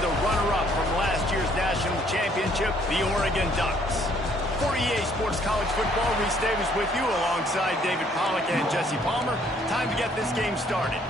the runner-up from last year's national championship, the Oregon Ducks. For EA Sports College Football, Reese Davis with you alongside David Pollack and Jesse Palmer. Time to get this game started.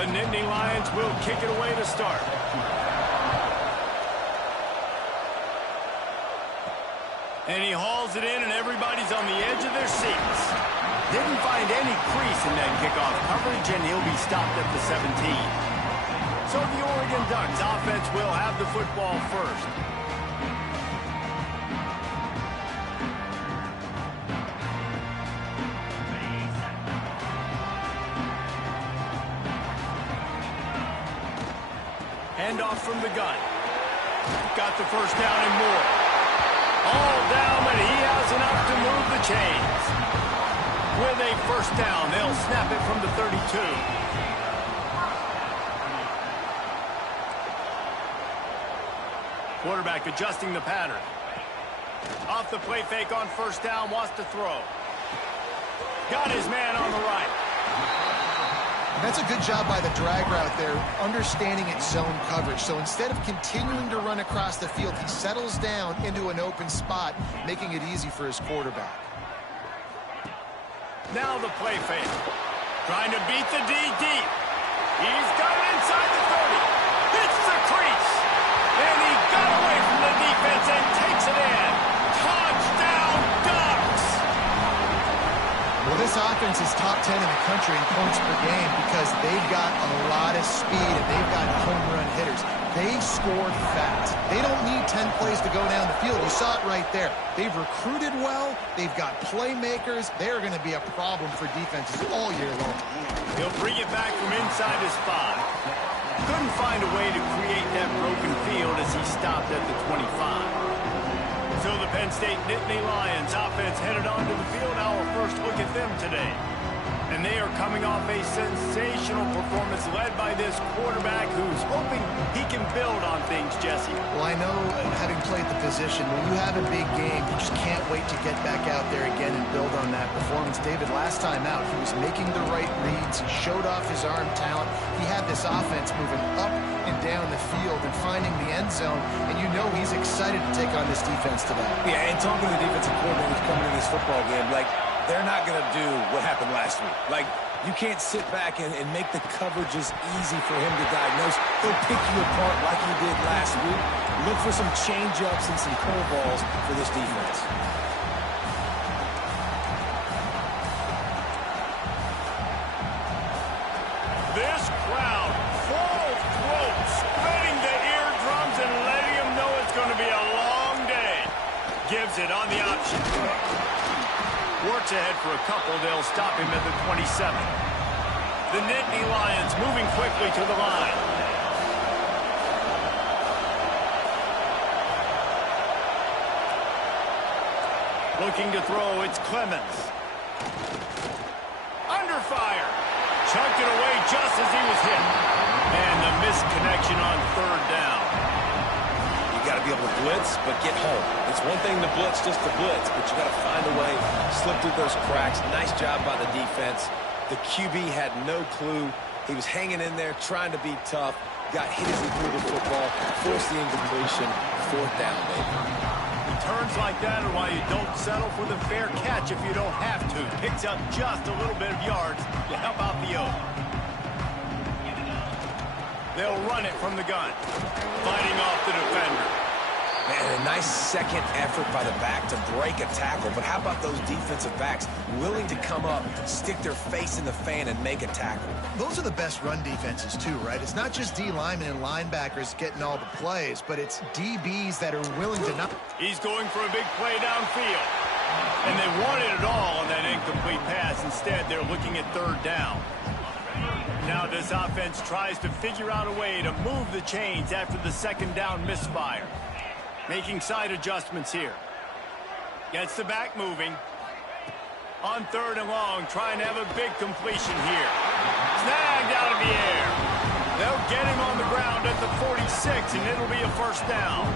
The Nittany Lions will kick it away to start. And he hauls it in, and everybody's on the edge of their seats. Didn't find any crease in that kickoff coverage, and he'll be stopped at the 17. So the Oregon Ducks offense will have the football first. Handoff from the gun. Got the first down and more. All down, but he has enough to move the chains. With a first down, they'll snap it from the 32. Quarterback adjusting the pattern. Off the play fake on first down, wants to throw. Got his man on the right. That's a good job by the drag route there, understanding its zone coverage. So instead of continuing to run across the field, he settles down into an open spot, making it easy for his quarterback. Now the play fake. Trying to beat the D deep. He's got it inside the 30. Hits the crease. And he got away from the defense and takes it in. Touchdown, Ducks! Well, this offense is top 10 in the country in points per game because they've got a lot of speed and they've got home run hitters. They scored fast. They don't need 10 plays to go down the field. You saw it right there. They've recruited well. They've got playmakers. They're going to be a problem for defenses all year long. He'll bring it back from inside his 5. Couldn't find a way to create that broken field as he stopped at the 25. So the Penn State Nittany Lions offense headed onto the field. Our first look at them today. And they are coming off a sensational performance led by this quarterback who's hoping he can build on things, Jesse. Well, I know, having played the position, when you have a big game, you just can't wait to get back out there again and build on that performance. David, last time out, he was making the right reads. He showed off his arm talent. He had this offense moving up and down the field and finding the end zone, and you know he's excited to take on this defense today. Yeah, and talking to the defensive coordinators coming in this football game, like, they're not going to do what happened last week. Like, you can't sit back and make the coverages easy for him to diagnose. He'll pick you apart like he did last week. Look for some change-ups and some curveballs for this defense. This crowd, full throat, spreading the eardrums and letting him know it's going to be a long day. Gives it on the option. Works ahead for a couple. They'll stop him at the 27. The Nittany Lions moving quickly to the line. Looking to throw, it's Clemens. Under fire. Chunked it away just as he was hit. And the missed connection on third down. You got to be able to blitz, but get home. It's one thing to blitz just to blitz, but you got to find a way, slip through those cracks. Nice job by the defense. The QB had no clue. He was hanging in there, trying to be tough. Got hit as he threw the football, forced the incompletion. Fourth down, baby. Returns like that are why you don't settle for the fair catch if you don't have to. Picks up just a little bit of yards to help out the O. They'll run it from the gun. Fighting off the defender. Man, a nice second effort by the back to break a tackle. But how about those defensive backs willing to come up, stick their face in the fan, and make a tackle? Those are the best run defenses, too, right? It's not just D linemen and linebackers getting all the plays, but it's DBs that are willing to not... He's going for a big play downfield. And they wanted it all on that incomplete pass. Instead, they're looking at third down. Now this offense tries to figure out a way to move the chains after the second down misfire. Making side adjustments here. Gets the back moving. On third and long, trying to have a big completion here. Snagged out of the air. They'll get him on the ground at the 46, and it'll be a first down.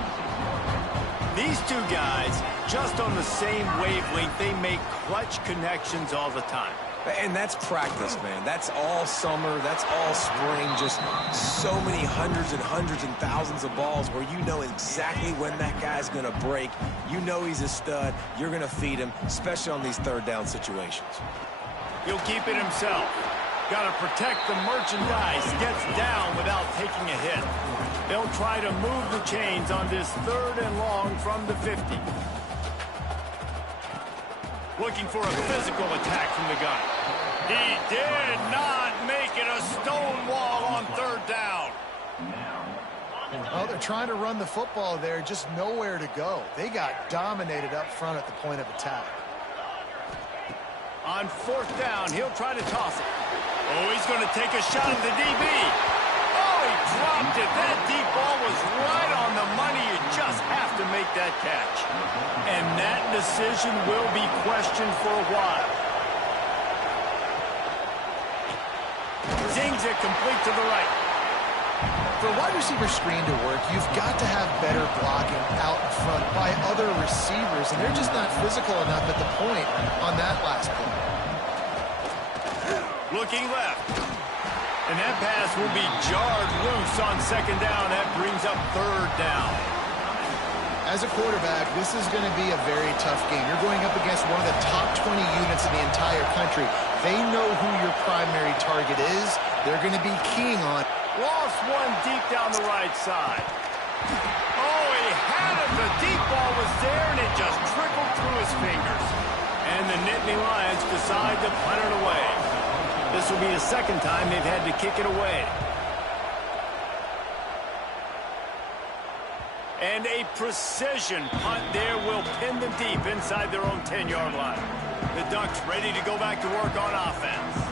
These two guys, just on the same wavelength, they make clutch connections all the time. And that's practice, man. That's all summer. That's all spring. Just so many hundreds and thousands of balls where you know exactly when that guy's going to break. You know he's a stud. You're going to feed him, especially on these third down situations. He'll keep it himself. Got to protect the merchandise. Gets down without taking a hit. They'll try to move the chains on this third and long from the 50. Looking for a physical attack from the gun. He did not make it a stone wall on third down. Well, they're trying to run the football there, just nowhere to go. They got dominated up front at the point of attack. On fourth down, he'll try to toss it. Oh, he's going to take a shot at the DB. Oh, he dropped it. That deep ball was right on the money. You just have to make that catch. And that decision will be questioned for a while. Zings it complete to the right. For a wide receiver screen to work, you've got to have better blocking out in front by other receivers, and they're just not physical enough at the point on that last play. Looking left. And that pass will be jarred loose on second down. That brings up third down. As a quarterback, this is going to be a very tough game. You're going up against one of the top 20 units in the entire country. They know who your primary target is. They're going to be keying on. Lost one deep down the right side. Oh, he had it. The deep ball was there, and it just trickled through his fingers. And the Nittany Lions decide to punt it away. This will be the second time they've had to kick it away. And a precision punt there will pin them deep inside their own 10-yard line. The Ducks ready to go back to work on offense.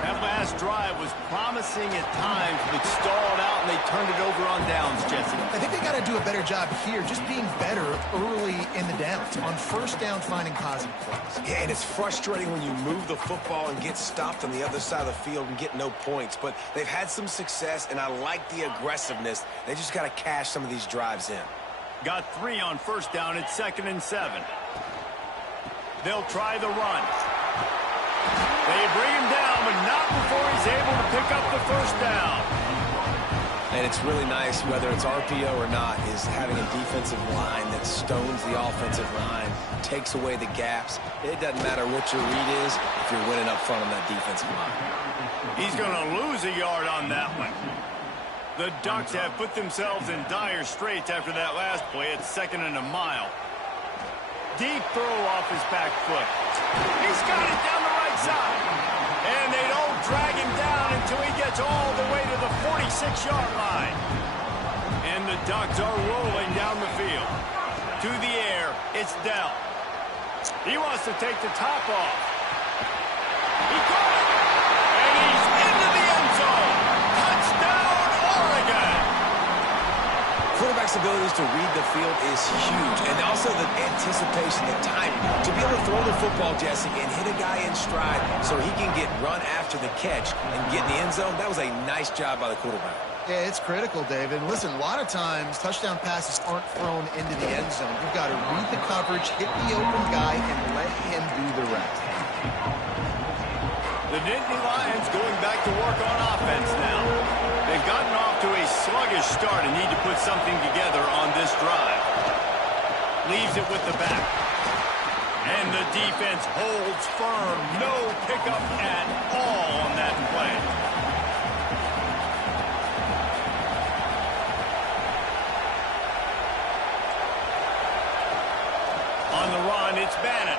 That last drive was promising at times, but stalled out, and they turned it over on downs, Jesse. I think they got to do a better job here, just being better early in the downs. On first down, finding positive plays. Yeah, and it's frustrating when you move the football and get stopped on the other side of the field and get no points. But they've had some success, and I like the aggressiveness. They just got to cash some of these drives in. Got 3 on first down at 2nd and 7. They'll try the run. They bring him down, but not before he's able to pick up the first down. And it's really nice, whether it's RPO or not, is having a defensive line that stones the offensive line, takes away the gaps. It doesn't matter what your read is if you're winning up front on that defensive line. He's going to lose a yard on that one. The Ducks have put themselves in dire straits after that last play at 2nd and a mile. Deep throw off his back foot. He's got it down the right side. And they don't drag him down until he gets all the way to the 46-yard line. And the Ducks are rolling down the field. To the air, it's Dell. He wants to take the top off. He caught it. And he's into the end zone. Touchdown, Oregon. Quarterback's abilities to read the field is huge, and also the anticipation, the timing. To be able to throw the football, Jesse, and hit a guy in stride so he can get run after the catch and get in the end zone, that was a nice job by the quarterback. Yeah, it's critical, David. And listen, a lot of times touchdown passes aren't thrown into the end zone. You've got to read the coverage, hit the open guy, and let him do the rest. The Nittany Lions going back to work on offense now. They've gotten off to a sluggish start and need to put something together on this drive. Leaves it with the back. And the defense holds firm. No pickup at all on that play. On the run, it's Bannon.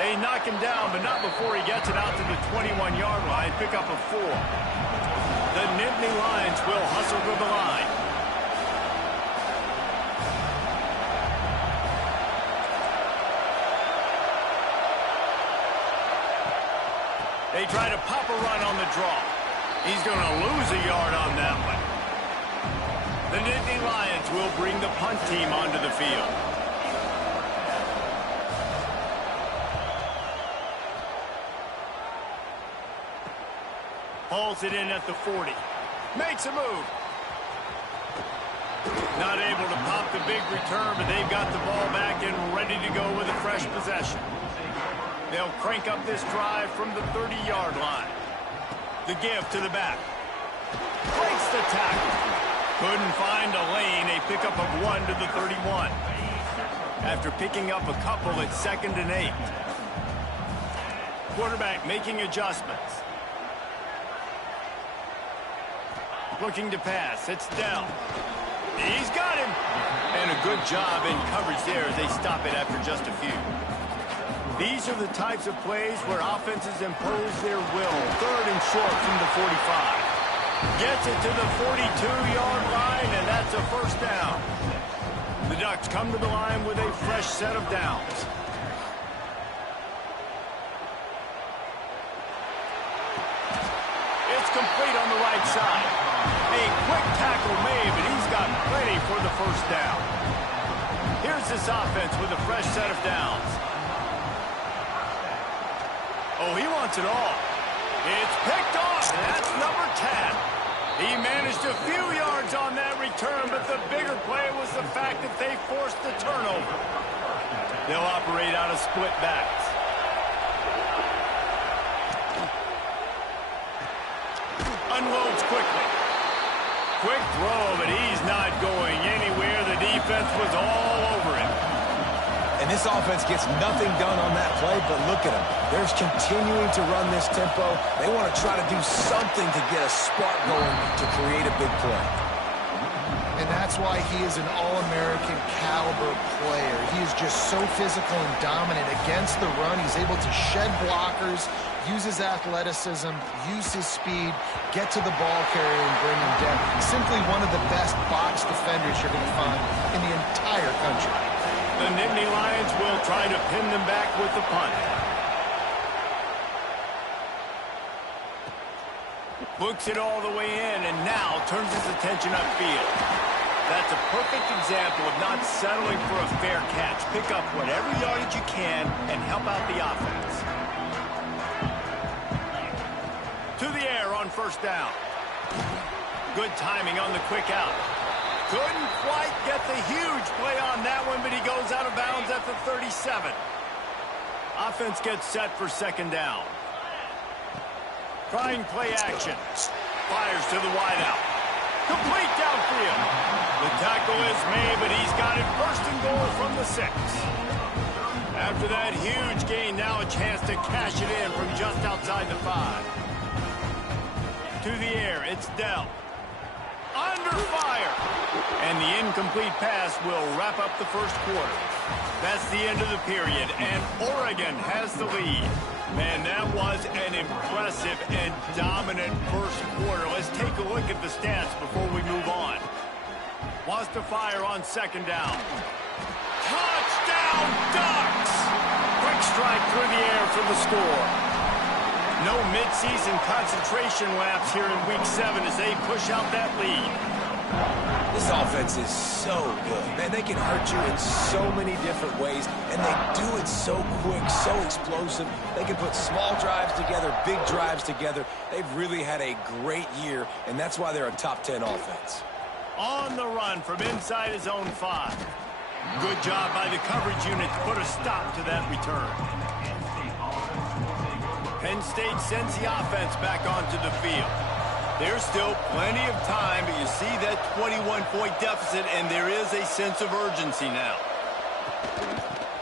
They knock him down, but not before he gets it out to the 21-yard line. Pick up a 4. The Nittany Lions will hustle to the line. They try to pop a run on the draw. He's going to lose a yard on that one. The Nittany Lions will bring the punt team onto the field. Hauls it in at the 40. Makes a move. Not able to pop the big return, but they've got the ball back and ready to go with a fresh possession. They'll crank up this drive from the 30-yard line. The give to the back. Breaks the tackle. Couldn't find a lane. A pickup of 1 to the 31. After picking up a couple at 2nd and 8. Quarterback making adjustments. Looking to pass. It's down. He's got him. And a good job in coverage there as they stop it after just a few. These are the types of plays where offenses impose their will. 3rd and short from the 45. Gets it to the 42-yard line, and that's a first down. The Ducks come to the line with a fresh set of downs. It's complete on the right side. A quick tackle made, but he's got plenty for the first down. Here's this offense with a fresh set of downs. Oh, he wants it all. It's picked off, and that's number 10. He managed a few yards on that return, but the bigger play was the fact that they forced the turnover. They'll operate out of split backs. Unloads quickly. Quick throw, but he's not going anywhere. The defense was all over him. And this offense gets nothing done on that play, but look at them. They're continuing to run this tempo. They want to try to do something to get a spark going to create a big play. And that's why he is an All-American caliber player. He is just so physical and dominant against the run. He's able to shed blockers, use his athleticism, use his speed, get to the ball carrier and bring him down. Simply one of the best box defenders you're going to find in the entire country. The Nittany Lions will try to pin them back with the punt. Books it all the way in and now turns his attention upfield. That's a perfect example of not settling for a fair catch. Pick up whatever yardage you can and help out the offense. To the air on first down. Good timing on the quick out. Couldn't quite get the huge play on that one, but he goes out of bounds at the 37. Offense gets set for 2nd down. Trying play action. Fires to the wideout. Complete downfield. The tackle is made, but he's got it 1st and goal from the 6. After that huge gain, now a chance to cash it in from just outside the 5. To the air, it's Dell. Under fire. And the incomplete pass will wrap up the first quarter. That's the end of the period, and Oregon has the lead. Man, that was an impressive and dominant first quarter. Let's take a look at the stats before we move on. Wants to fire on 2nd down. Touchdown, Ducks! Quick strike through the air for the score. No midseason concentration laps here in Week 7 as they push out that lead. This offense is so good. Man, they can hurt you in so many different ways, and they do it so quick, so explosive. They can put small drives together, big drives together. They've really had a great year, and that's why they're a top 10 offense. On the run from inside his own 5. Good job by the coverage unit to put a stop to that return. Penn State sends the offense back onto the field. There's still plenty of time, but you see that 21-point deficit, and there is a sense of urgency now.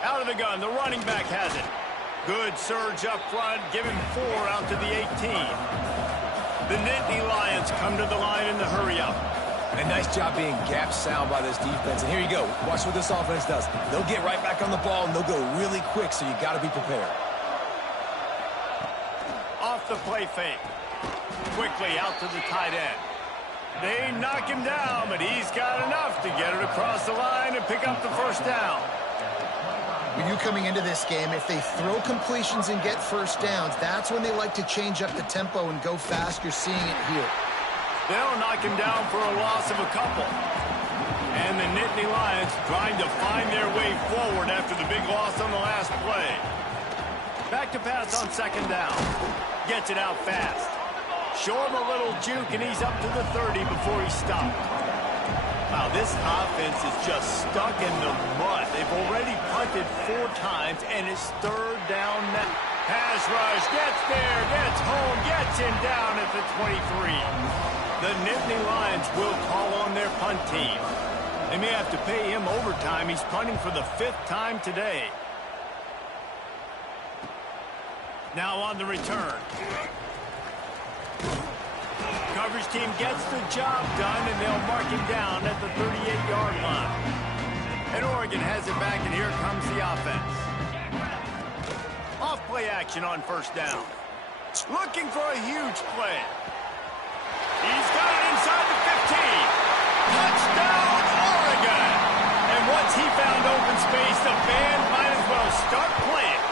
Out of the gun, the running back has it. Good surge up front, give him 4 out to the 18. The Nittany Lions come to the line in the hurry-up. A nice job being gap sound by this defense. And here you go. Watch what this offense does. They'll get right back on the ball, and they'll go really quick, so you got to be prepared. Off the play fake. Quickly out to the tight end. They knock him down, but he's got enough to get it across the line and pick up the first down. We knew coming into this game, if they throw completions and get first downs, that's when they like to change up the tempo and go fast. You're seeing it here. They'll knock him down for a loss of a couple. And the Nittany Lions trying to find their way forward after the big loss on the last play. Back to pass on second down. Gets it out fast. Show him a little juke, and he's up to the 30 before he stopped. Wow, this offense is just stuck in the mud. They've already punted 4 times, and it's third down now. Pass rush, gets there, gets home, gets him down at the 23. The Nittany Lions will call on their punt team. They may have to pay him overtime. He's punting for the 5th time today. Now on the return. Coverage team gets the job done, and they'll mark him down at the 38-yard line. And Oregon has it back, and here comes the offense. Off play action on first down. Looking for a huge play. He's got it inside the 15. Touchdown, Oregon! And once he found open space, the band might as well start playing.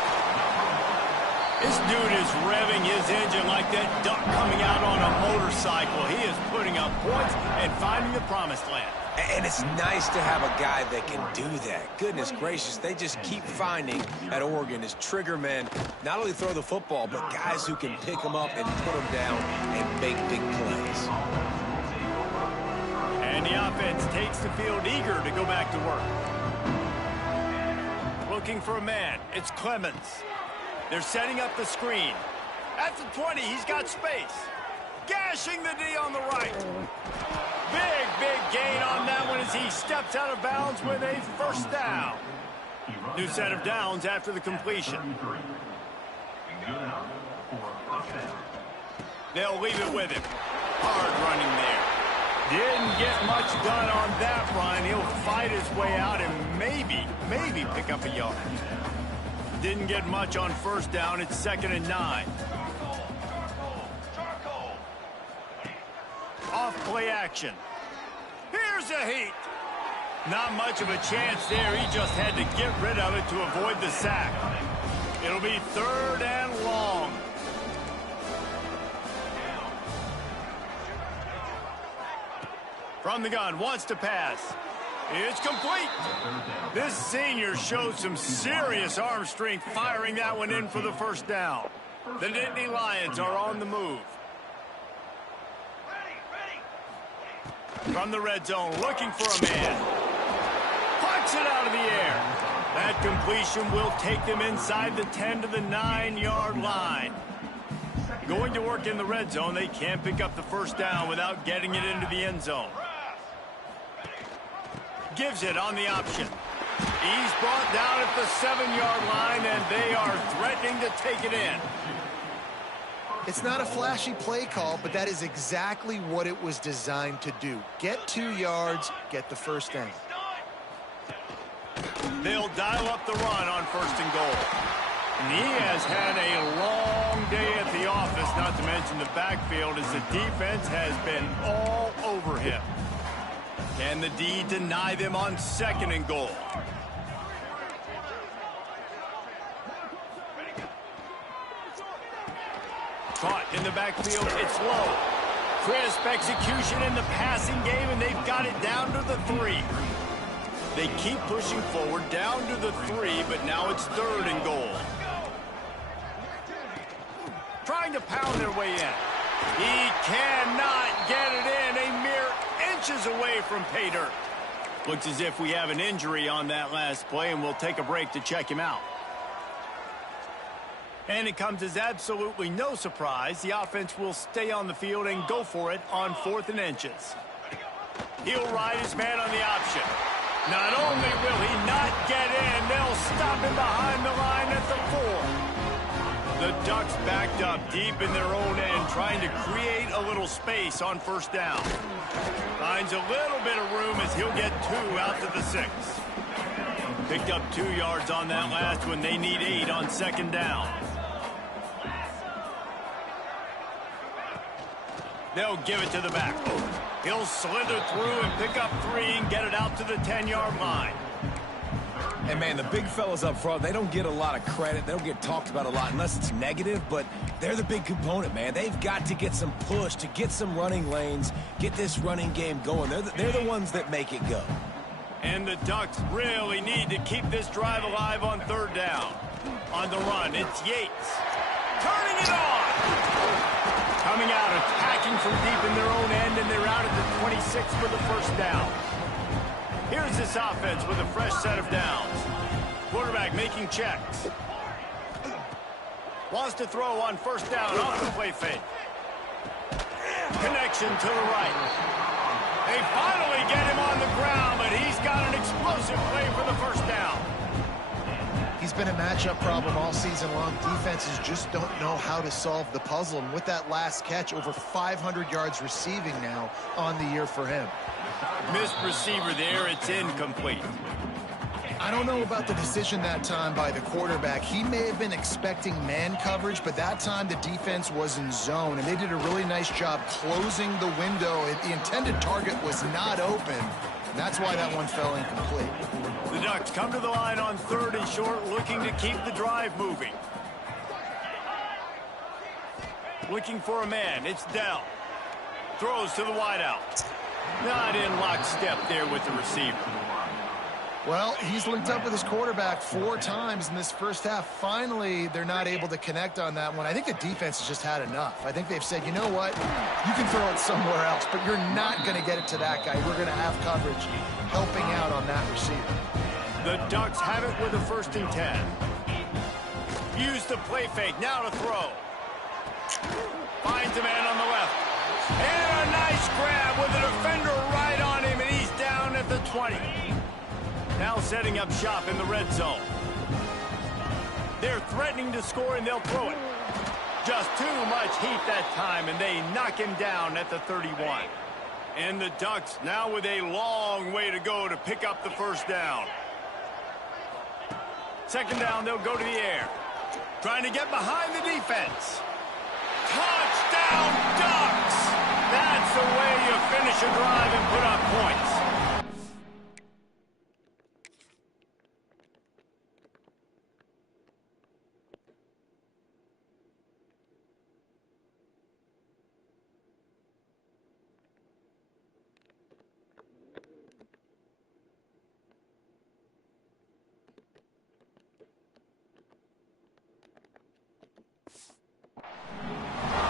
This dude is revving his engine like that duck coming out on a motorcycle. He is putting up points and finding the promised land. And it's nice to have a guy that can do that. Goodness gracious, they just keep finding at Oregon as trigger men not only throw the football, but guys who can pick them up and put them down and make big plays. And the offense takes the field eager to go back to work. Looking for a man. It's Clemens. They're setting up the screen. At the 20, he's got space. Gashing the D on the right. Big gain on that one as he steps out of bounds with a first down. New set of downs after the completion. They'll leave it with him. Hard running there. Didn't get much done on that run. He'll fight his way out and maybe pick up a yard. Didn't get much on first down. It's 2nd and 9. Off play action. Here's a heat. Not much of a chance there. He just had to get rid of it to avoid the sack. It'll be 3rd and long. From the gun, wants to pass. It's complete. This senior shows some serious arm strength firing that one in for the first down. The Nittany Lions are on the move. From the red zone, looking for a man. Pucks it out of the air. That completion will take them inside the 10 to the 9-yard line. Going to work in the red zone, they can't pick up the first down without getting it into the end zone. Gives it on the option. He's brought down at the 7-yard line, and they are threatening to take it in. It's not a flashy play call, but that is exactly what it was designed to do. Get 2 yards, get the first down. They'll dial up the run on 1st and goal. And he has had a long day at the office, not to mention the backfield, as the defense has been all over him. Can the D deny them on 2nd and goal? Caught in the backfield, it's low. Crisp execution in the passing game, and they've got it down to the 3. They keep pushing forward, down to the 3, but now it's 3rd and goal. Trying to pound their way in. He cannot get it in, a mere inches away from pay dirt. Looks as if we have an injury on that last play, and we'll take a break to check him out. And it comes as absolutely no surprise. The offense will stay on the field and go for it on 4th and inches. He'll ride his man on the option. Not only will he not get in, they'll stop him behind the line at the 4. The Ducks backed up deep in their own end, trying to create a little space on first down. Finds a little bit of room as he'll get 2 out to the 6. Picked up 2 yards on that last one. They need 8 on 2nd down. They'll give it to the back. He'll slither through and pick up 3 and get it out to the 10-yard line. And, man, the big fellas up front, they don't get a lot of credit. They don't get talked about a lot unless it's negative, but they're the big component, man. They've got to get some push, to get some running lanes, get this running game going. They're the ones that make it go. And the Ducks really need to keep this drive alive on third down. On the run, it's Yates. Turning it on! Coming out, attacking from deep in their own end, and they're out at the 26 for the first down. Here's this offense with a fresh set of downs. Quarterback making checks. Wants to throw on first down off the play fake. Connection to the right. They finally get him on the ground, but he's got an explosive play for the first down. He's been a matchup problem all season long. Defenses just don't know how to solve the puzzle. And with that last catch, over 500 yards receiving now on the year for him. Missed receiver there. It's incomplete. I don't know about the decision that time by the quarterback. He may have been expecting man coverage, but that time the defense was in zone, and they did a really nice job closing the window. The intended target was not open, and that's why that one fell incomplete. The Ducks come to the line on third and short, looking to keep the drive moving. Looking for a man. It's Dell. Throws to the wideout. Not in lockstep there with the receiver. Well, he's linked up with his quarterback 4 times in this first half. Finally, they're not able to connect on that one. I think the defense has just had enough. I think they've said, you know what, you can throw it somewhere else, but you're not going to get it to that guy. We're going to have coverage helping out on that receiver. The Ducks have it with a 1st and 10. Use the play fake, now to throw. Finds a man on the left. And a nice grab with a defender right on him, and he's down at the 20. Now setting up shop in the red zone. They're threatening to score, and they'll throw it. Just too much heat that time, and they knock him down at the 31. And the Ducks now with a long way to go to pick up the first down. 2nd down, they'll go to the air. Trying to get behind the defense. Touchdown, Ducks! That's the way you finish a drive and put up points.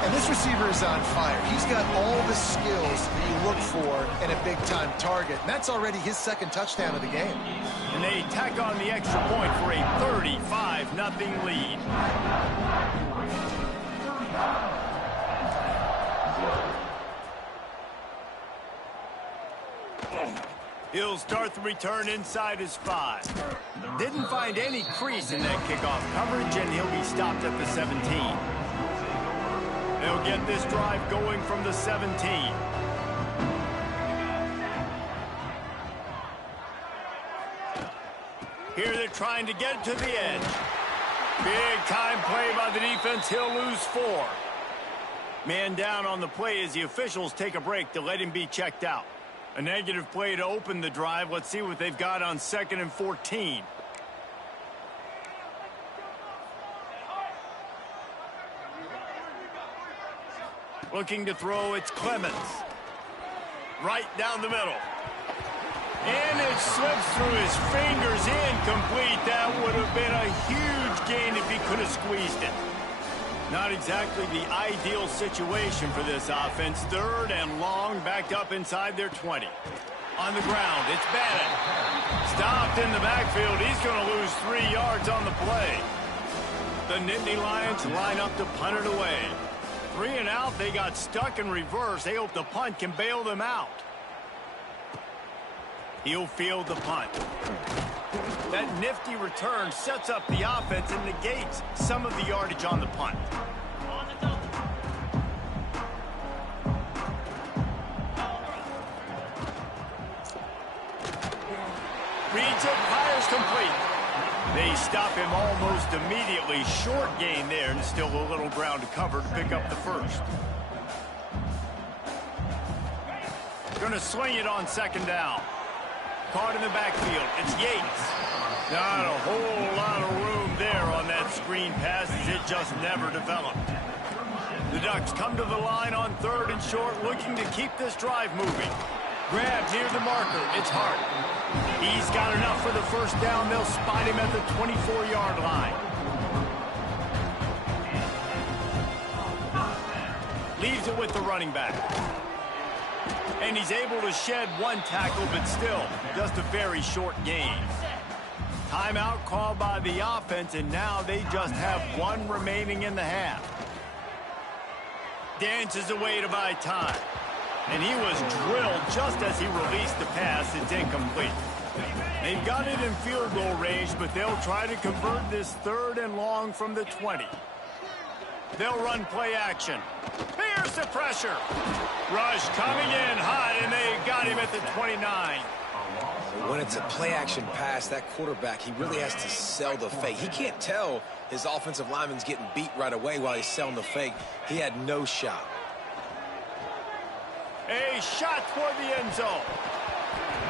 And this receiver is on fire. He's got all the skills that you look for in a big-time target. And that's already his 2nd touchdown of the game. And they tack on the extra point for a 35-0 lead. He'll start the return inside his 5. Didn't find any crease in that kickoff coverage, and he'll be stopped at the 17. They'll get this drive going from the 17. Here they're trying to get to the edge. Big time play by the defense. He'll lose 4. Man down on the play as the officials take a break to let him be checked out. A negative play to open the drive. Let's see what they've got on 2nd and 14. Looking to throw, it's Clemens. Right down the middle. And it slips through his fingers, incomplete. That would have been a huge gain if he could have squeezed it. Not exactly the ideal situation for this offense. 3rd and long, backed up inside their 20. On the ground, it's Bannon. Stopped in the backfield. He's going to lose 3 yards on the play. The Nittany Lions line up to punt it away. 3 and out, they got stuck in reverse. They hope the punt can bail them out. He'll field the punt. That nifty return sets up the offense and negates some of the yardage on the punt. Reads it, fires complete. They stop him almost immediately. Short gain there, and still a little ground to cover to pick up the 1st. Going to swing it on 2nd down. Caught in the backfield. It's Yates. Not a whole lot of room there on that screen pass as it just never developed. The Ducks come to the line on 3rd and short, looking to keep this drive moving. Grab near the marker. It's Hart. He's got enough for the first down. They'll spot him at the 24-yard line. Leaves it with the running back. And he's able to shed one tackle, but still, just a very short gain. Timeout called by the offense, and now they just have one remaining in the half. Dances away to buy time. And he was drilled just as he released the pass. It's incomplete. They've got it in field goal range, but they'll try to convert this 3rd and long from the 20. They'll run play action. Here's the pressure. Rush coming in hot, and they got him at the 29. When it's a play-action pass, that quarterback, he really has to sell the fake. He can't tell his offensive lineman's getting beat right away while he's selling the fake. He had no shot. A shot toward the end zone.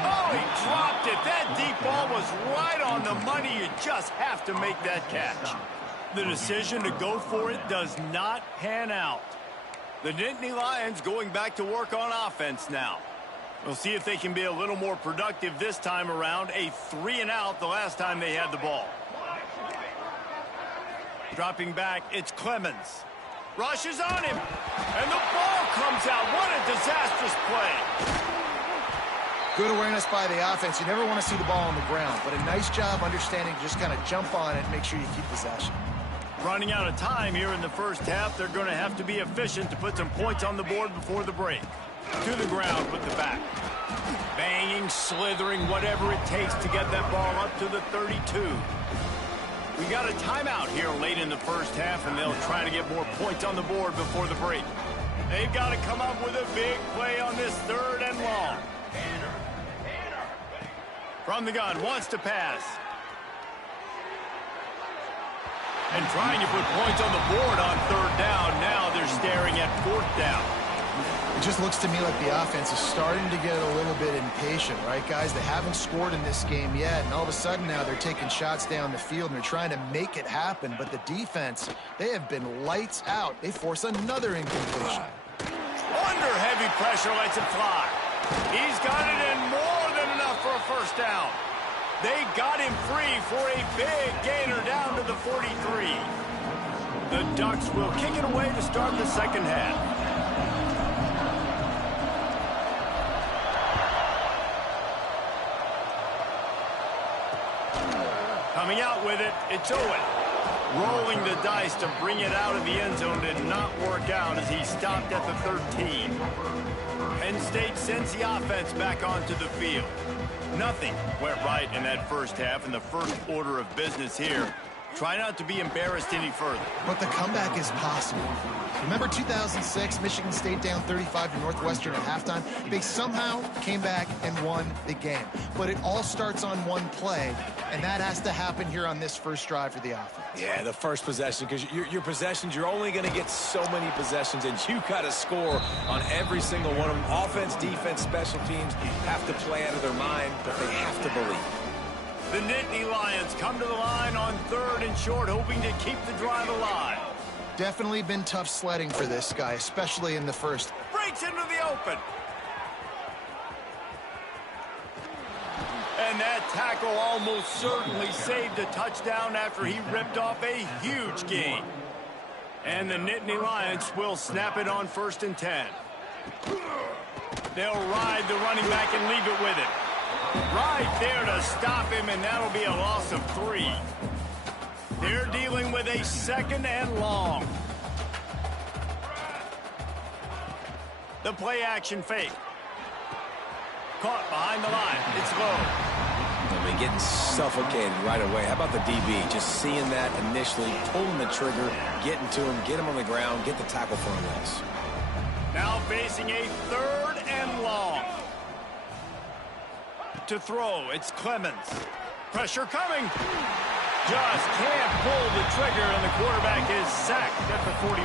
Oh, he dropped it. That deep ball was right on the money. You just have to make that catch. The decision to go for it does not pan out. The Nittany Lions going back to work on offense now. We'll see if they can be a little more productive this time around. A 3-and-out the last time they had the ball. Dropping back, it's Clemens. Rushes on him, and the ball comes out. What a disastrous play. Good awareness by the offense. You never want to see the ball on the ground, but a nice job understanding to just kind of jump on it and make sure you keep possession. Running out of time here in the first half. They're going to have to be efficient to put some points on the board before the break. To the ground with the back. Banging, slithering, whatever it takes to get that ball up to the 32. We got a timeout here late in the first half, and they'll try to get more points on the board before the break. They've got to come up with a big play on this 3rd and long. From the gun, wants to pass. And trying to put points on the board on 3rd down. Now they're staring at 4th down. It just looks to me like the offense is starting to get a little bit impatient, right, guys? They haven't scored in this game yet, and all of a sudden now they're taking shots down the field, and they're trying to make it happen. But the defense, they have been lights out. They force another incompletion. Under heavy pressure, lets it fly. He's got it in more than enough for a first down. They got him free for a big gainer down to the 43. The Ducks will kick it away to start the second half. Coming out with it, it's Owen. Rolling the dice to bring it out of the end zone did not work out as he stopped at the 13. Penn State sends the offense back onto the field. Nothing went right in that first half, and the first order of business here. Try not to be embarrassed any further. But the comeback is possible. Remember 2006, Michigan State down 35 to Northwestern at halftime? They somehow came back and won the game. But it all starts on one play, and that has to happen here on this first drive for the offense. Yeah, the first possession, because your possessions, you're only going to get so many possessions, and you got to score on every single one of them. Offense, defense, special teams have to play out of their mind, but they have to believe. The Nittany Lions come to the line on 3rd and short, hoping to keep the drive alive. Definitely been tough sledding for this guy, especially in the first. Breaks into the open. And that tackle almost certainly saved a touchdown after he ripped off a huge gain. And the Nittany Lions will snap it on 1st and 10. They'll ride the running back and leave it with him. Right there to stop him, and that'll be a loss of 3. They're dealing with a 2nd and long. The play action fake. Caught behind the line. It's low. They'll be getting suffocated right away. How about the DB? Just seeing that initially, pulling the trigger, getting to him, get him on the ground, get the tackle for a loss. Now facing a 3rd and long. To throw, it's Clemens. Pressure coming. Just can't pull the trigger, and the quarterback is sacked at the 41.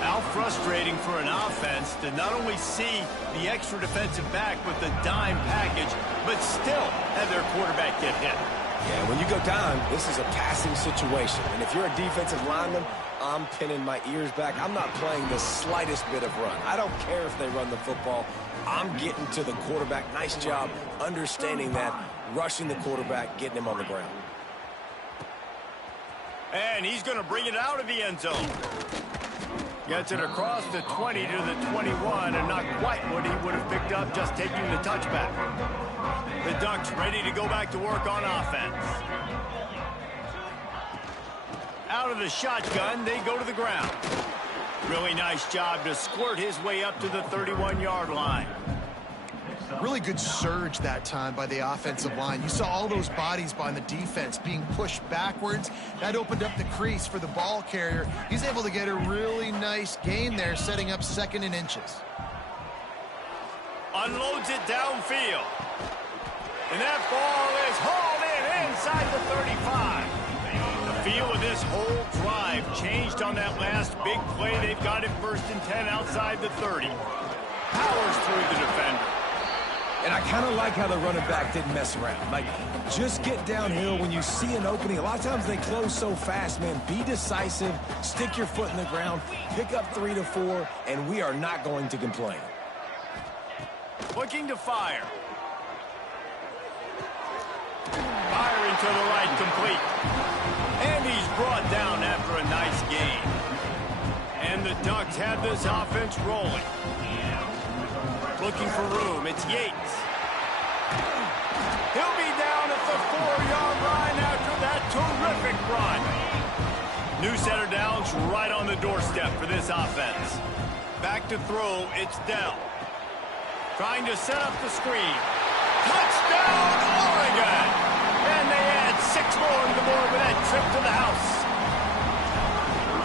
How frustrating for an offense to not only see the extra defensive back with the dime package, but still have their quarterback get hit. Yeah, when you go down, this is a passing situation. And if you're a defensive lineman, I'm pinning my ears back. I'm not playing the slightest bit of run. I don't care if they run the football. I'm getting to the quarterback. Nice job understanding that, rushing the quarterback, getting him on the ground. And he's going to bring it out of the end zone. Gets it across the 20 to the 21, and not quite what he would have picked up just taking the touchback. The Ducks ready to go back to work on offense. Out of the shotgun, they go to the ground. Really nice job to squirt his way up to the 31-yard line. Really good surge that time by the offensive line. You saw all those bodies by the defense being pushed backwards. That opened up the crease for the ball carrier. He's able to get a really nice gain there, setting up 2nd and inches. Unloads it downfield. And that ball is hauled in inside the 35. The feel of this whole drive changed on that last big play. They've got it 1st and 10 outside the 30. Powers through the defender. And I kind of like how the running back didn't mess around. Like, just get downhill when you see an opening. A lot of times they close so fast, man. Be decisive, stick your foot in the ground, pick up 3 to 4, and we are not going to complain. Looking to fire. Firing to the right, complete. And he's brought down after a nice gain. And the Ducks have this offense rolling. Looking for room, it's Yates. He'll be down at the 4-yard line after that terrific run. New set of downs right on the doorstep for this offense. Back to throw, it's Dell. Trying to set up the screen. Touchdown, Oregon! And they add 6 more to the board with that trip to the house.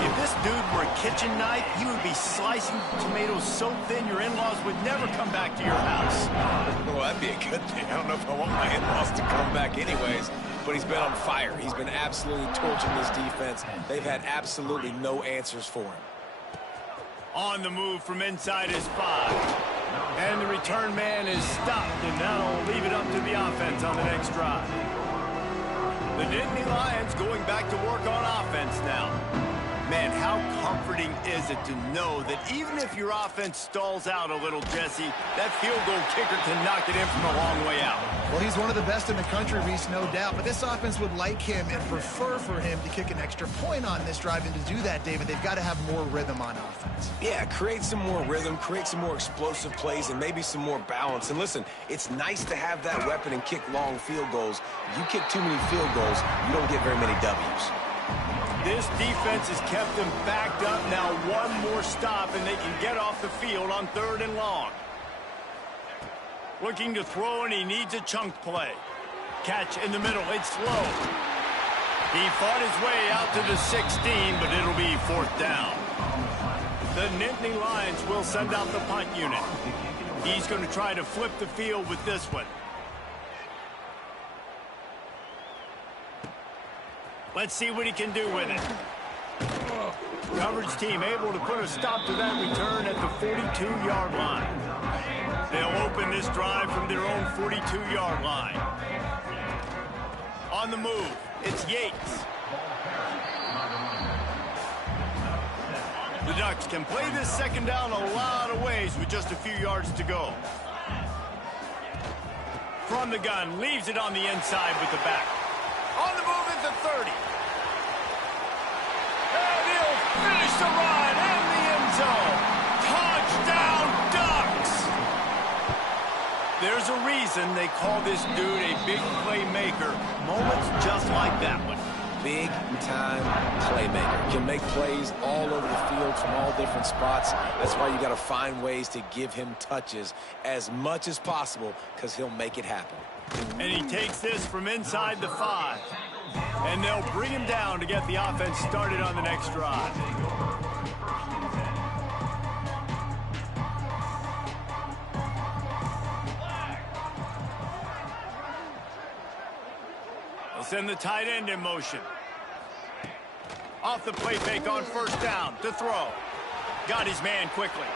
If this dude were a kitchen knife, he would be slicing tomatoes so thin your in-laws would never come back to your house. Well, that'd be a good thing. I don't know if I want my in-laws to come back anyways, but he's been on fire. He's been absolutely torching this defense. They've had absolutely no answers for him. On the move from inside his 5. And the return man is stopped, and that'll leave it up to the offense on the next drive. The Nittany Lions going back to work on offense now. Man, how comforting is it to know that even if your offense stalls out a little, Jesse, that field goal kicker can knock it in from a long way out. Well, he's one of the best in the country, Reese, no doubt. But this offense would like him and prefer for him to kick an extra point on this drive. And to do that, David, they've got to have more rhythm on offense. Yeah, create some more rhythm, create some more explosive plays, and maybe some more balance. And listen, it's nice to have that weapon and kick long field goals. You kick too many field goals, you don't get very many W's. This defense has kept them backed up. Now one more stop, and they can get off the field on 3rd and long. Looking to throw, and he needs a chunk play. Catch in the middle. It's low. He fought his way out to the 16, but it'll be 4th down. The Nittany Lions will send out the punt unit. He's going to try to flip the field with this one. Let's see what he can do with it. Coverage team able to put a stop to that return at the 42-yard line. They'll open this drive from their own 42-yard line. On the move, it's Yates. The Ducks can play this 2nd down a lot of ways with just a few yards to go. From the gun, leaves it on the inside with the back. On the move at the 30. And he'll finish the run in the end zone. Touchdown, Ducks! There's a reason they call this dude a big playmaker. Moments just like that one. Big-time playmaker. Can make plays all over the field from all different spots. That's why you got to find ways to give him touches as much as possible, because he'll make it happen. And he takes this from inside the 5. And they'll bring him down to get the offense started on the next drive. They'll send the tight end in motion. Off the play fake on 1st down to throw. Got his man quickly.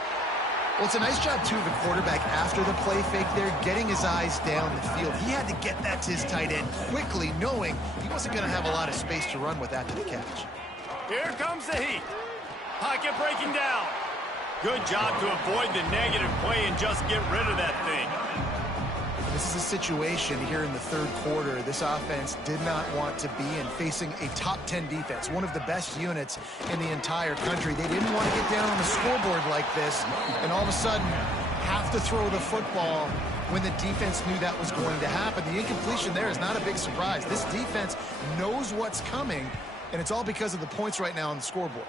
Well, it's a nice job, too, of the quarterback after the play fake there, getting his eyes down the field. He had to get that to his tight end quickly, knowing he wasn't going to have a lot of space to run with after the catch. Here comes the heat. Pocket breaking down. Good job to avoid the negative play and just get rid of that thing. This is a situation here in the third quarter this offense did not want to be in, facing a top 10 defense, one of the best units in the entire country. They didn't want to get down on the scoreboard like this and all of a sudden have to throw the football when the defense knew that was going to happen. The incompletion there is not a big surprise. This defense knows what's coming, and it's all because of the points right now on the scoreboard.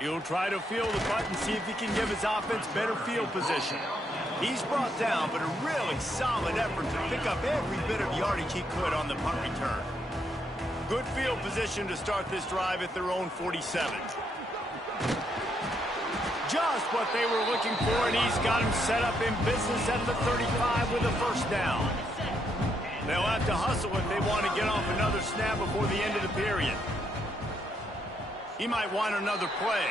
He'll try to feel the punt and see if he can give his offense better field position. He's brought down, but a really solid effort to pick up every bit of yardage he could on the punt return. Good field position to start this drive at their own 47. Just what they were looking for, and he's got him set up in business at the 35 with a first down. They'll have to hustle if they want to get off another snap before the end of the period. He might want another play.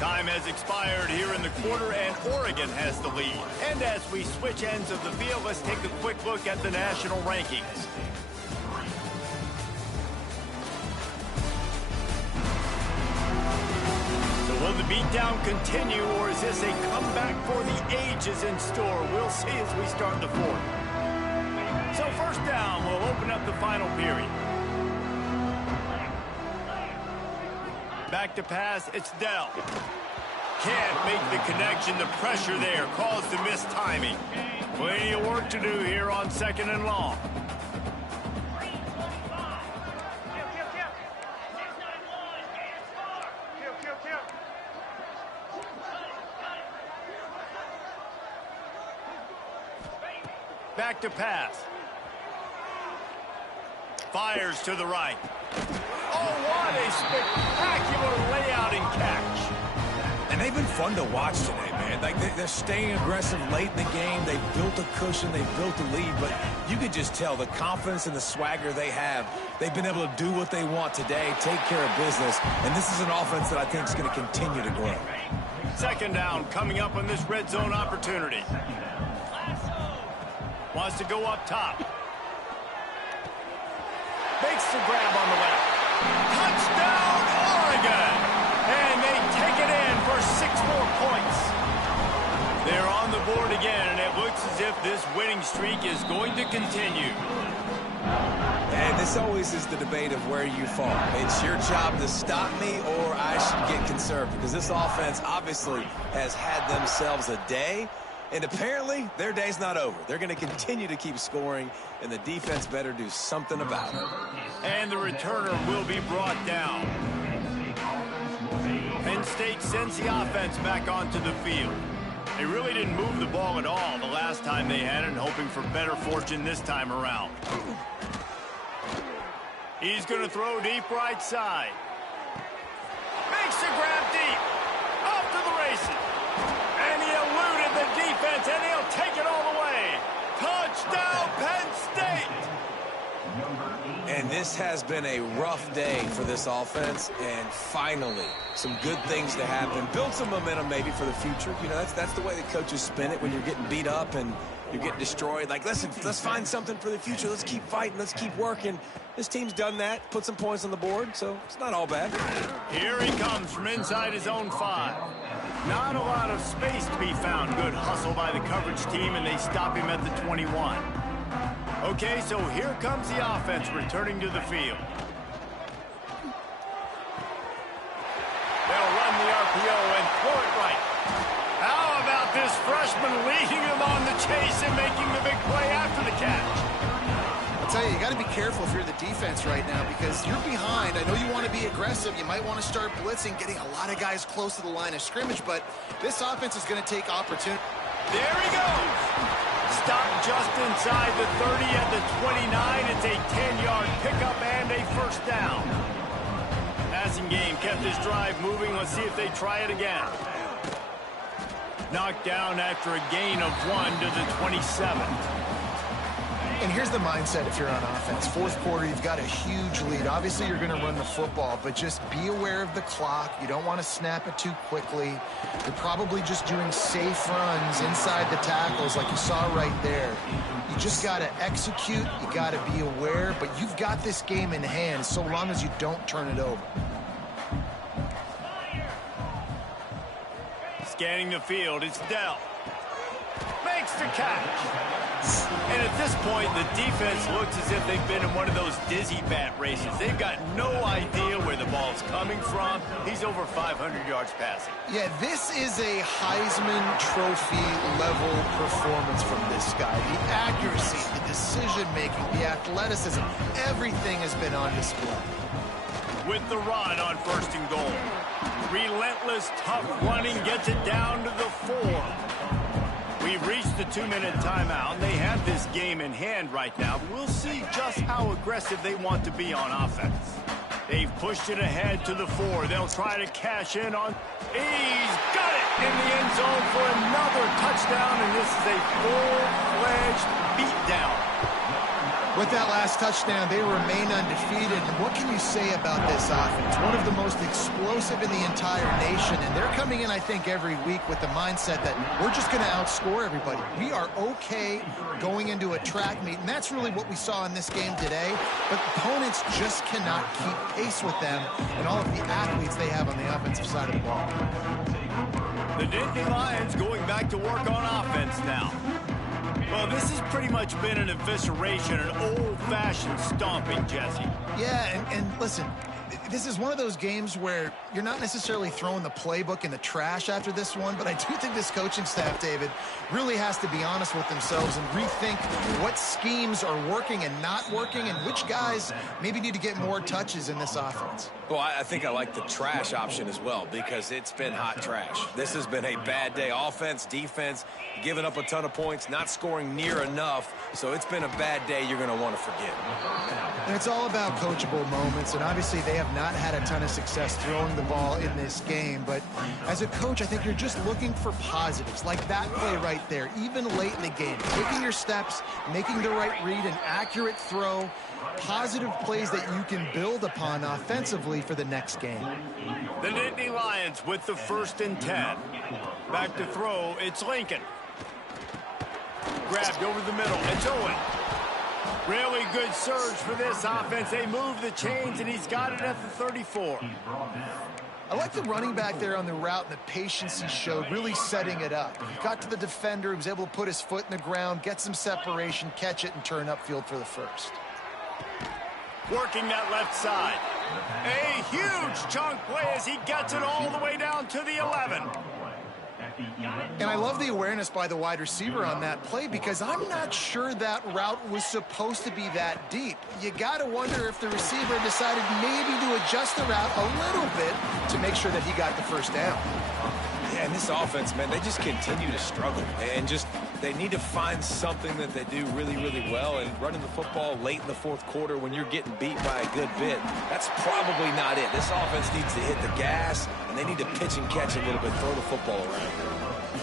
Time has expired here in the quarter, and Oregon has the lead. And as we switch ends of the field, let's take a quick look at the national rankings. So will the beatdown continue, or is this a comeback for the ages in store? We'll see as we start the fourth. So first down will open up the final period. Back to pass, it's Dell. Can't make the connection, the pressure there caused the missed timing. Plenty of work to do here on 2nd and long. Back to pass. Fires to the right. Oh, what a spectacular layout and catch. And they've been fun to watch today, man. Like, they're staying aggressive late in the game. They've built a cushion. They've built a lead. But you could just tell the confidence and the swagger they have. They've been able to do what they want today, take care of business. And this is an offense that I think is going to continue to grow. 2nd down coming up on this red zone opportunity. Wants to go up top. Makes the grab on the left. Touchdown, Oregon! And they take it in for 6 more points. They're on the board again, and it looks as if this winning streak is going to continue. And this always is the debate of where you fall. It's your job to stop me, or I should get conservative, because this offense obviously has had themselves a day. And apparently, their day's not over. They're going to continue to keep scoring, and the defense better do something about it. And the returner will be brought down. Penn State sends the offense back onto the field. They really didn't move the ball at all the last time they had it, hoping for better fortune this time around. He's going to throw deep right side. Makes the grab deep. Off to the races. And he eluded the defense, and he'll take it all the way. Touchdown, Penn State! And this has been a rough day for this offense, and finally, some good things to happen. Build some momentum maybe for the future. You know, that's the way the coaches spin it when you're getting beat up and you're getting destroyed. Like, listen, let's find something for the future. Let's keep fighting. Let's keep working. This team's done that, put some points on the board, so it's not all bad. Here he comes from inside his own 5. Not a lot of space to be found. Good hustle by the coverage team, and they stop him at the 21. Okay, so here comes the offense returning to the field. They'll run the RPO and throw it right. How about this freshman leading them on the chase and making the big play after the catch? I'll tell you got to be careful if you're the defense right now because you're behind. I know you want to be aggressive. You might want to start blitzing, getting a lot of guys close to the line of scrimmage, but this offense is going to take opportunity. There he goes. Stopped just inside the 30 at the 29. It's a 10-yard pickup and a first down. Passing game kept this drive moving. Let's see if they try it again. Knocked down after a gain of 1 to the 27. And here's the mindset if you're on offense. Fourth quarter, you've got a huge lead. Obviously, you're going to run the football, but just be aware of the clock. You don't want to snap it too quickly. You're probably just doing safe runs inside the tackles like you saw right there. You just got to execute. You got to be aware, but you've got this game in hand so long as you don't turn it over. Scanning the field, it's Dell. Makes the catch. And at this point, the defense looks as if they've been in one of those dizzy bat races. They've got no idea where the ball's coming from. He's over 500 yards passing. Yeah, this is a Heisman Trophy level performance from this guy. The accuracy, the decision-making, the athleticism, everything has been on display. With the run on 1st and goal. Relentless, tough running gets it down to the 4. We've reached the 2-minute timeout. They have this game in hand right now. We'll see just how aggressive they want to be on offense. They've pushed it ahead to the 4. They'll try to cash in on... He's got it in the end zone for another touchdown, and this is a full-fledged beatdown. With that last touchdown, they remain undefeated. And what can you say about this offense? One of the most explosive in the entire nation. And they're coming in, I think, every week with the mindset that we're just going to outscore everybody. We are okay going into a track meet. And that's really what we saw in this game today. But opponents just cannot keep pace with them and all of the athletes they have on the offensive side of the ball. The Nittany Lions going back to work on offense now. Well, this has pretty much been an evisceration, an old-fashioned stomping, Jesse. Yeah, and listen, this is one of those games where you're not necessarily throwing the playbook in the trash after this one, but I do think this coaching staff, David, really has to be honest with themselves and rethink what schemes are working and not working and which guys maybe need to get more touches in this offense. Well, I think I like the trash option as well because it's been hot trash. This has been a bad day. Offense, defense, giving up a ton of points, not scoring near enough. So it's been a bad day you're going to want to forget. And it's all about coachable moments, and obviously they have not had a ton of success throwing the ball in this game. But as a coach, I think you're just looking for positives, like that play right there, even late in the game. Taking your steps, making the right read, an accurate throw, positive plays that you can build upon offensively for the next game. The Nittany Lions with the 1st and 10. Back to throw, it's Lincoln. Grabbed over the middle, it's Owen. Really good surge for this offense. They move the chains, and he's got it at the 34. I like the running back there on the route and the patience he showed, really setting it up. He got to the defender, he was able to put his foot in the ground, get some separation, catch it, and turn upfield for the 1st. Working that left side. A huge chunk play as he gets it all the way down to the 11. And I love the awareness by the wide receiver on that play because I'm not sure that route was supposed to be that deep. You got to wonder if the receiver decided maybe to adjust the route a little bit to make sure that he got the 1st down. Yeah, and this offense, man, they just continue to struggle. And just they need to find something that they do really, really well. And running the football late in the 4th quarter when you're getting beat by a good bit, that's probably not it. This offense needs to hit the gas, and they need to pitch and catch a little bit, throw the football around.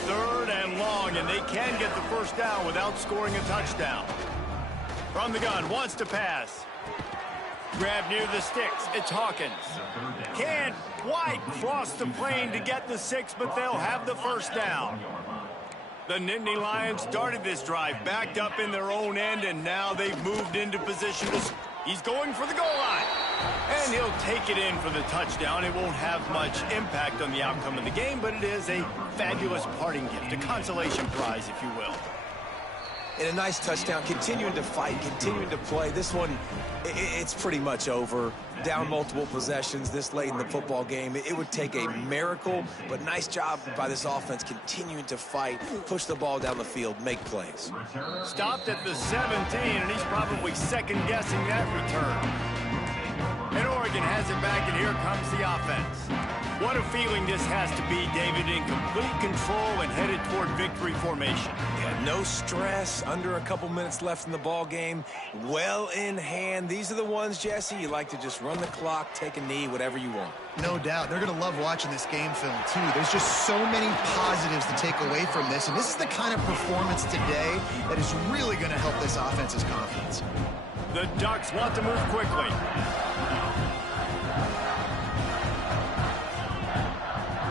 3rd and long, and they can get the 1st down without scoring a touchdown. From the gun, wants to pass. Grab near the sticks, it's Hawkins. Can't quite cross the plane to get the 6, but they'll have the 1st down. The Nittany Lions started this drive, backed up in their own end, and now they've moved into position to... He's going for the goal line. And he'll take it in for the touchdown. It won't have much impact on the outcome of the game, but it is a fabulous parting gift, a consolation prize, if you will. And a nice touchdown, continuing to fight, continuing to play. This one, it's pretty much over. Down multiple possessions this late in the football game. It would take a miracle, but nice job by this offense continuing to fight, push the ball down the field, make plays. Stopped at the 17, and he's probably second-guessing that return. And Oregon has it back, and here comes the offense. What a feeling this has to be, David, in complete control and headed toward victory formation. Yeah, no stress, under a couple minutes left in the ball game, well in hand. These are the ones, Jesse, you like to just run the clock, take a knee, whatever you want. No doubt. They're going to love watching this game film, too. There's just so many positives to take away from this, and this is the kind of performance today that is really going to help this offense's confidence. The Ducks want to move quickly.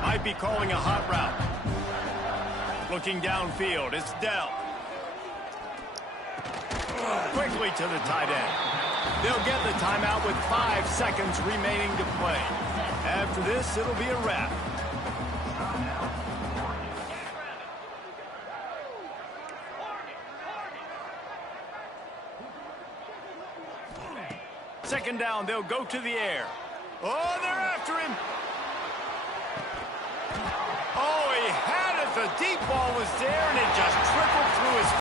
Might be calling a hot route. Looking downfield, it's Dell. Quickly to the tight end. They'll get the timeout with 5 seconds remaining to play. After this, it'll be a wrap. Second down, they'll go to the air. Oh, they're after him. Oh, he had it. The deep ball was there, and it just trickled through his